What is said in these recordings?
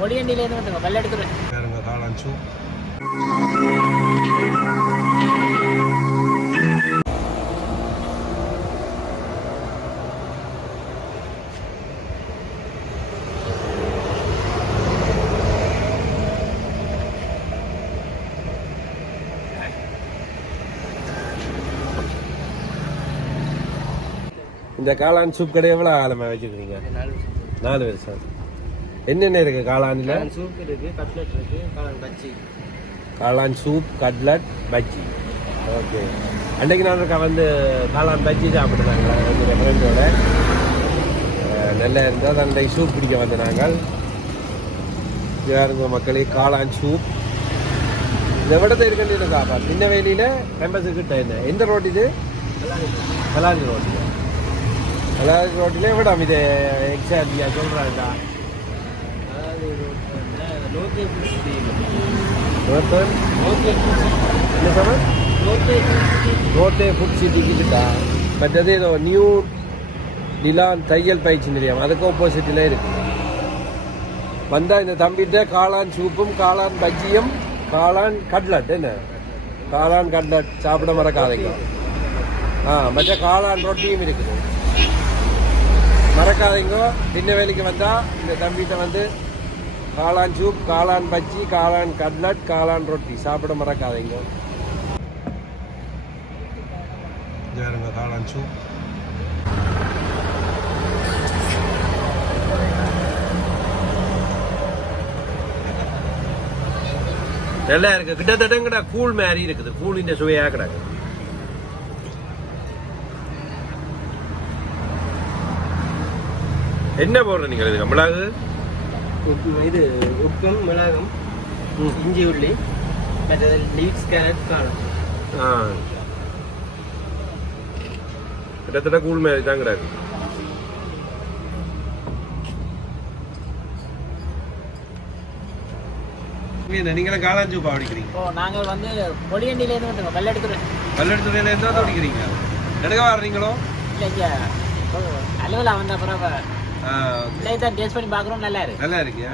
பொடியண்டிலேருந்து வந்துங்க பல்லெடுத்துரு பாருங்க காளான் சூப். இந்த காளான் சூப் கடை எவ்வளோ ஆழமாக வச்சுக்கிறீங்க? 4 வருஷம். என்னென்ன இருக்கு காளானில்? சூப் இருக்கு, கட்லெட் இருக்கு, காளான் பஜ்ஜி. காளான் சூப், கட்லட், பஜ்ஜி. ஓகே. அன்றைக்கு நான் வந்து காளான் பஜ்ஜி சாப்பிடுறாங்களா எங்கள் ஃப்ரெண்டோட. நல்லா இருந்தால் அந்த சூப் பிடிக்க வந்து நாங்கள் யாருங்க மக்களே காளான் சூப். இந்த விடத்தை இருக்கின்ற சாப்பாடு சின்ன வேலையில் கேம்பஸு கிட்ட என்ன எந்த ரோடு இது? கலாரி ரோடு. கலாரி ரோட்டில் விடாம இது எக்ஸாக்டியாக சொல்கிறாங்கடா. ரோட்டே ஃபுட் சிட்டிக்கு கிட்டா. மற்றது ஏதோ நியூ நிலான் தையல் பயிற்சி நிலையம் அதுக்கு ஆப்போசிட்டில் இருக்கு. வந்தால் இந்த தம்பிகிட்ட காளான் சூப்பும் காளான் பஜ்ஜியும் காளான் கட்லட் என்ன காளான் கட்லட் சாப்பிட மறக்காதீங்க. மற்ற காளான் ரொட்டியும் இருக்குது மறக்காதீங்க. சின்ன வேலைக்கு வந்தால் இந்த தம்பிகிட்ட வந்து காளான் சூப், காளான் பஜ்ஜி, காளான் கட்லட், காளான் ரொட்டி சாப்பிட மறக்காதீங்க. காளான் சூப் நல்லா இருக்கு. கிட்டத்தட்ட கூழ் மாதிரி இருக்குது. கூழ் இந்த சுவையாக கிடக்கு. என்ன போடுற நீங்கள் இதுக்கு? மிளகு, இது உப்பும் மிளகும், இஞ்சி உள்ளி, மற்றது லீவ்ஸ், கேரட், காளான். கிட்டத்தட்ட கூழ் மாதிரி தான் கிடக்கு. நீங்களும் காளான் சூப்பா அடிக்கிறீங்க? நாங்கள் வந்து பொடியண்டிலேருந்து வந்துங்க பல்லெடுத்துரு. பல்லெடுத்துலேருந்து தான் அடிக்கிறீங்க? நடுக்க வர்றீங்களோ? இல்லை இங்கே அலுவலா வந்த அப்புறம் தான் டேஸ்ட் பண்ணி பார்க்குறோம். நல்லா இருக்கு. நல்லா இருக்கியா?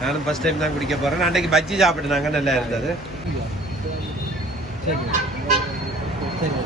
நானும் ஃபர்ஸ்ட் டைம் தான் குடிக்க போகிறேன். அன்றைக்கு பஜ்ஜி சாப்பிட்டுனாங்க, நல்லா இருந்தது. சரி சரி